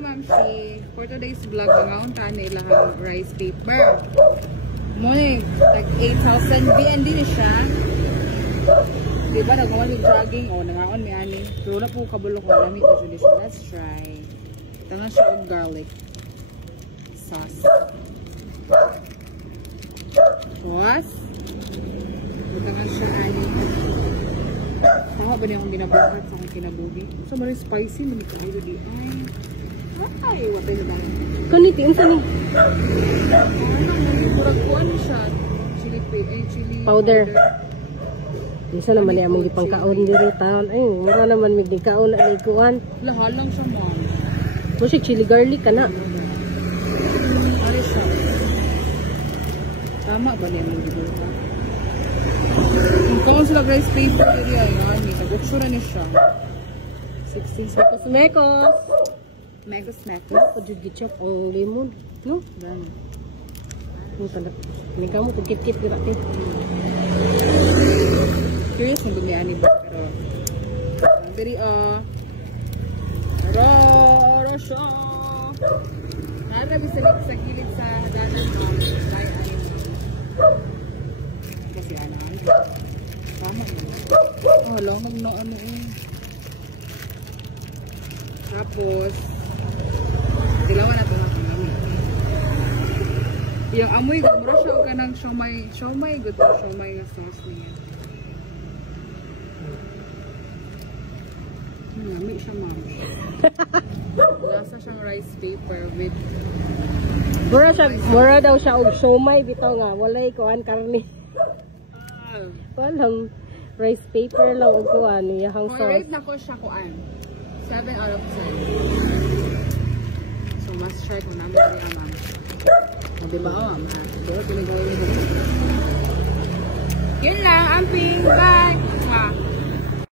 Mamsi. For today's vlog, nangauntaan na ilahang rice paper. Muna, like 8,000 BND na siya. Diba, nagawan yung jogging. O, nangaon may ani. Pero wala po kabulok ko. Lamit na siya. Let's try. Ito na siya yung garlic sauce. Sauce. Ito nga siya ani. Taha ba niya akong ginabuhat sa akong kinabuhi? So, maraming spicy. Mani ko dito di. Ay, wapay na ba? Kuniti, unsa ni? Murag ko ano siya? Chili Powder. Isa naman niya among gipangkaon diri taon. Ay, mura naman mig kaon na liguan. Lahal lang siya, ma'am. Kasi chili garlic kana. Ano siya? Tama ba niya ng video ka? Kung kaon sila rice paper diri ay ani, tagutsura niya siya. 16 seconds. Mekos. Mekos. Pwede gichop ang lemon. No? Dami. Hindi ka mo kit-kit natin. Curious kung gumiani ba, pero very rara siya. Narabi sa gilid sa danan ay kasi alam tama lang magno ano tapos dilawan na ito na kami yung amoy mura siya o kanang siomay good na siomay na sauce niya. Nami siya, ma'am. Lasa siyang rice paper with... Mura daw siya og siomay bitaw nga. Walay kuhan karne. Walang rice paper lang og kuhan. Iyahang sauce. Rate na ko siya kuhan. 7 out of 10. So, must try ko namin rin, ma'am. Diba, ma'am? Diba, pinagawin niyo. Yun lang, amping. Bye!